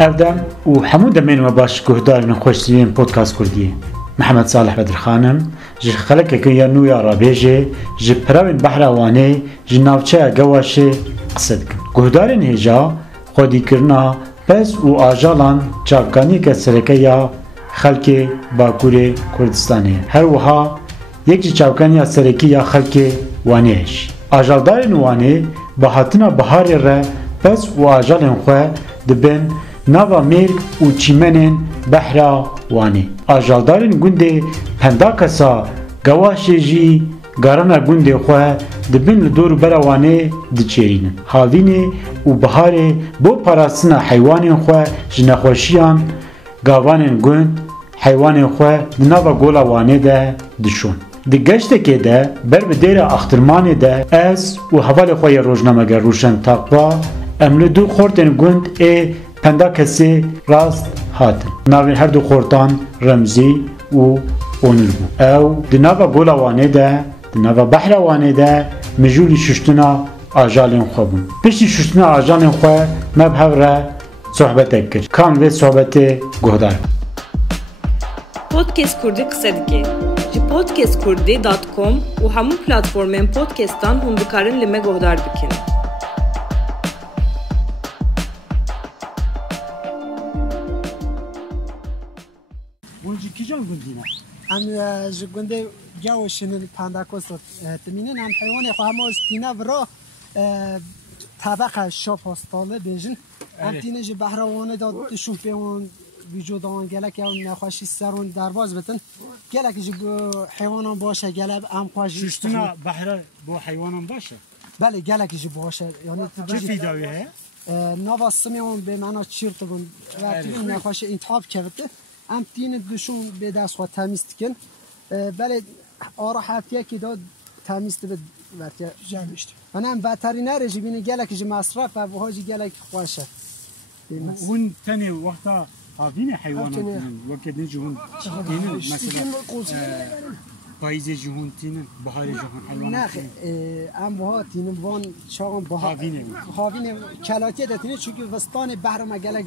افدم و همون دمین و باش گهدار من خوش سوین پودکاست کردیه محمد صالح بدر خانم جه خلق که یا نوی عربیجه جه پراوین بحروانه جه ناوچه گواشه قصد کن گهدار نهجا خودی کرنا پس و آجالان چافگانی که سرکه یا خلق باکور کردستانه هر وها یک جه چافگانی سرکی یا خلق وانهش آجالدار نوانه با حتنا بحاری را پس و آجالن خواه دبن ناوا میر و چیمنین بحرا وانی آجالدارین گونده پندا کسا گواشه جی گارنا گونده خواه دبن لدور براوانه دچیرین حاوینه و بحاره بو پاراستنا حیوانین خواه جنخوشیان گاوانین گوند حیوانین خواه دناوا گولا وانه ده دشون دی گشت که ده بر بدیر اخترمانه ده از و حوال خواه روزنامه روشن تاقبا املو دو خورتن گوند پندا کسی راست هاتن ناوین هر دو خورتان رمزی و اونر بو او دناوا گولاوانه ده دناوا بحروانه ده مجولی ششتنا آجالین خوابون پشتی ششتنا آجالین خواه مبهو را صحبت کرد کام و صحبت گهدار پودکست کردی قصه دیگه جی podcastkurdi.com و همون پلتفرمین پودکستان هم بکارن لمه گهدار بکن کجا گندینا ام جگنده جوشن پانداکوس تمینن هم حیوان خو هم استینا برا طبق شاپ هستاله بیجن هم تینه ج بهروانه داد شون پیون وجودان گلک اون نخوشی سرون درواز بتن گلک ج حیوانان باشه گلب ام خوشی ششتنا بحر با حیوانان باشه بله گلک ج باشه یعنی چه فیداویه نواسمیون به معنا چیرتگون و تین نخوشی انتخاب کرده ام تین دوشون به دست خود تمیز کن بله آرا هفتیه که داد تمیز به ورتیا جمعشت و هم وترینر جی بینه گلک جی مصرف و وهاجی گلک خوشه اون تاني وقتا هاوین حیوانات وقت نجون تینن مثلا پاییز جهون تینن بهار جهون حیوانات نه ام بها تینن وان چاقم بها هاوین کلاتی دتینه چونکه وستان بحر مگلک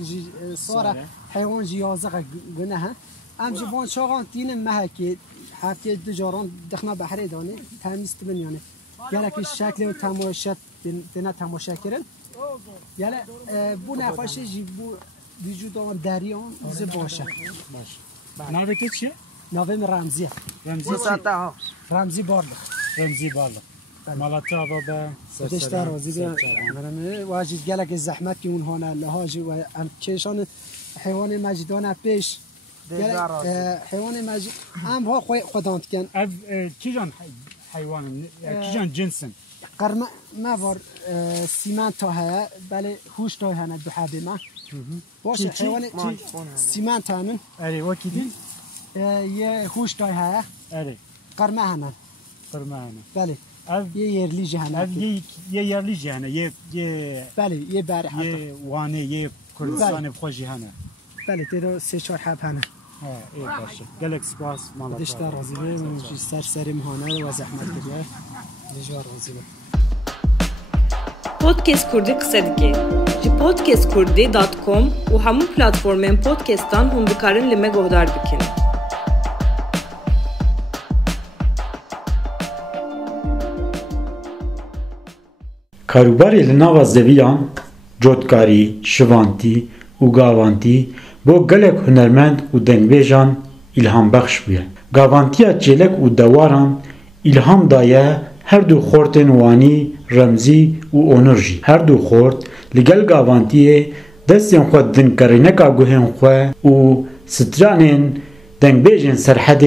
صار حیوان جیازه گنه ام جوان چاقم تینن مهکی هفته دو جاران دخنا بحری دانه تمیز تبن یعنی گلک شکل و تماشات دینا تماشا کردن یعنی بو نخواشه جی بو وجود آن دریان زی باشه ناوه که چیه؟ ناوه رمزیه رمزی بارلخ مالتا آبا به دشتر رازی به واجد گلک زحمت که اونها نه لحاجی و کشان حیوان مجدانه پیش حیوان مجد هم ها خوداند کن کیجان حیوان کیجان جنسن قرمه ما وار سیمان تا ها بله هوش تا ها دو حبی ما باشه حیوان سیمان تا من اری وکی دی یه هوش تا ها اری قرمه هنن بله یه یرلی جهنم یه یرلی جهنم یه بله یه بره یه وانه یه کردستان بخوشی هنه بله تیرو 3-4 حب هنه ای باشه گلک سپاس مالا دشتر رازی به سر مهانه و زحمت بگه نجار رازی به پودکست کردی قصه دیگه جی podcastkurdi.com و همون پلتفرمین پودکستان هم بکارن لمه گهدار بکن کاروباری لناوا زویان جودکاری، شوانتی و گاوانتی بو گلک هنرمند و دنگویجان الهام بخش بوده. گاوانتیا چلک و دواران الهام دایه هر دو خورتن وانی رمزی و اونرژی. هر دو خورت لگل گاوانتیه دستین خود دنگرینکا گوهن خواه و سترانین دنگویجن سرحد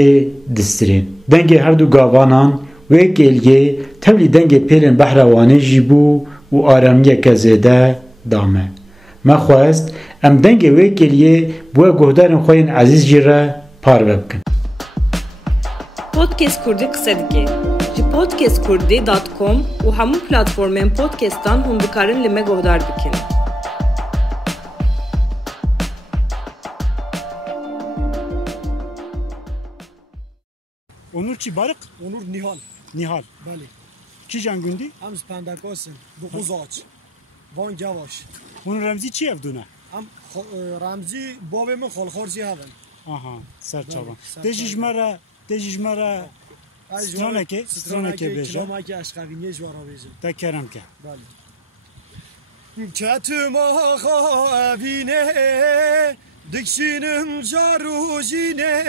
دسترین. دنگ هر دو گاوانان و یک الگه تبلی دنگ پیرن بحروانه جیبو و آرامیه که زیده دامه. ما خواست ام دنگ ویکلیه بو گهدارن خوین عزیز جیره پار بکن. پودکست کردی قصه دیگه جی podcastkurdi.com و همون پلتفرمین پودکستان هم بکارن لمه گهدار بکن Onur çi barık? Onur Nihal Nihal. بله Ki jangündi? همز پندکاسن بخوز آج وان جواش Onun remzi çi evduna? ام رمزی باب من خالخورزی هستن آها سرچاوان دژمره سترانه که بیشه کلامه که اشقوینیه جوارا بیشه تکرم که بله Çatma evine dikşinim carujine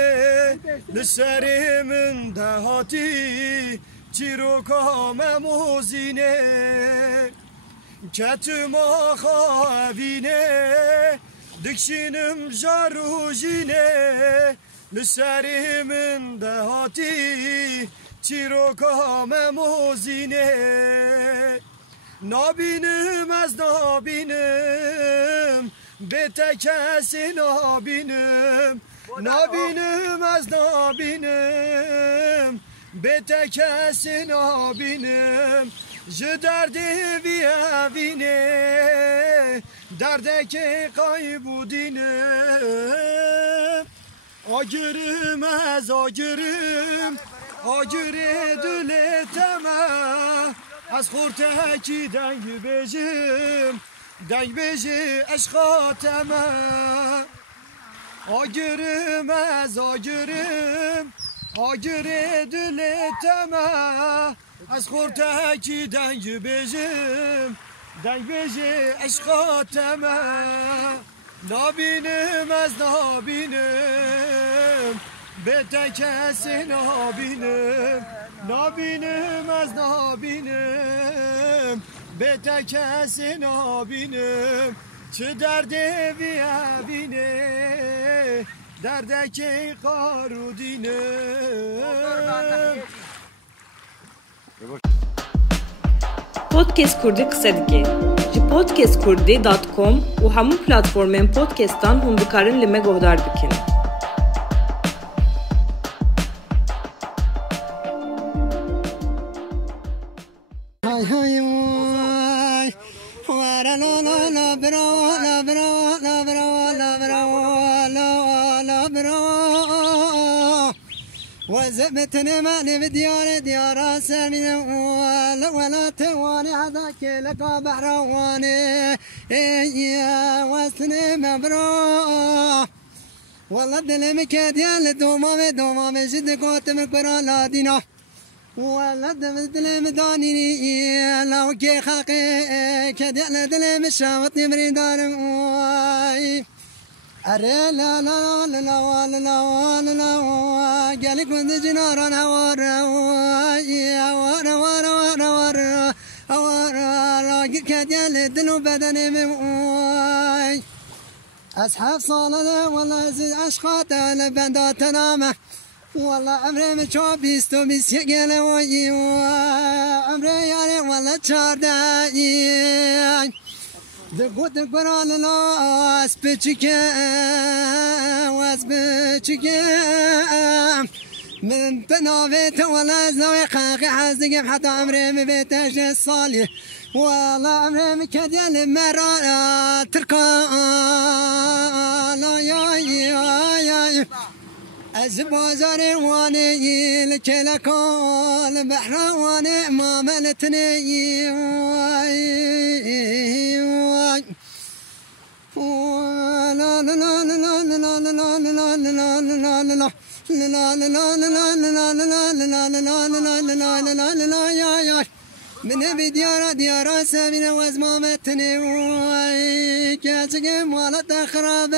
Liserimin dehati çiroka memuzine Çatma evine dikşinim carujine Liserimin dehati çiroka memuzine Nabinim az nabinim Betekesi nabinim Nabinim az nabinim Betekesi nabinim Ji derdi vi evine Derdeki kaybudinim Agırım az agırım Agırı dületeme از خورتکی دنگ بیجی اشخاتمه آگرم از آگر دلتمه از خورتکی دنگ بیجی اشخاتمه نابینم از نابینم بهته کسی نابینم از نابینم بهته کسی نابینم چه درده بیابینه دردکی قارودینه Podcast Kurdi qise dike. Ji podcastkurdî.com û hemû platformên podcastan hûn dikarin li me guhdar bikin. وزبتني ماني بديار ديار سامي ولا تواني هذاك لك بحرواني يا وسني مبروك والله دلمي كديال دومامي جد قوت من قرا دينا والله دلمي داني لو كي خاقي كديال دلمي شاوتني مريدار أري لا لا لا لا لا لا لا قالي كنت جنارنا ورا ورا ورا ورا ورا كديال الدنو بدني موي أصحاب صالة والله زي أشخاط لبندا تنامه والله أمري مشوبيستو بيسيقل وي أمري يعني والله تشارداي دقوت القرآن لا أسبتشك من بنافيت ولا زوي خاقي حازق حتى عمري مبيتاش الصالح والله عمري مكديال مرة تركان يا أزبوزاني واني لكلكون بحرواني ما ملتني لا لا لا لا لا لا لا لا لا لا من بديار سامي وزمامتني كاسقم ولا تخرب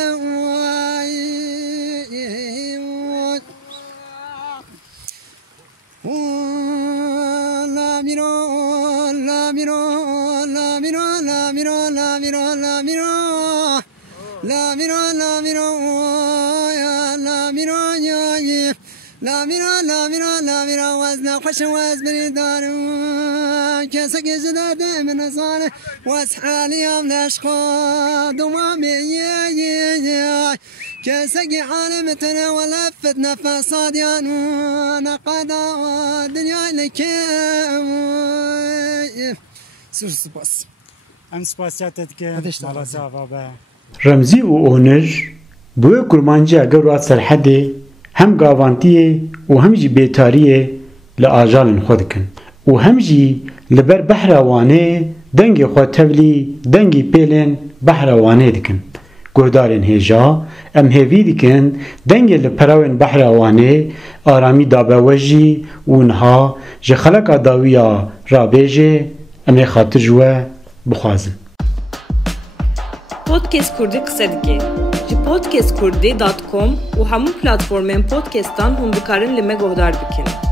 لا ميرو لا ميرو لا ميرو لا ميرو لا ميرو لا ميرو لا ميرو لا ميرو يا لا ميرو يا لا ميرو لا ميرو لا ميرو وزنا خش وزبري دارو كسك زداد من صالح واسحالي يوم نشقى دوامي يا كسك حالمتنا ولفت نفس صاديان ونقضى الدنيا لك سور سباس ام سپاسیاتت که مالا زاوا رمزی و اونج بوی کرمانجی اگر رات سرحده هم گاوانتیه و هم جی بیتاریه لآجال خود کن و هم جی لبر بحروانه دنگی خود تبلی دنگی پیلن بحروانه دکن گهدارên hêja em hêvî dikin dengê li perawên behra wanê aramî dabe we jî û niha ji xeleka dawiya rabêjê em ê xatir ji we bixwazin. Podcast Kurdî qise dike. Ji podcastkurdî.com û hemû platformên podcastan hûn dikarin li me guhdar bikin.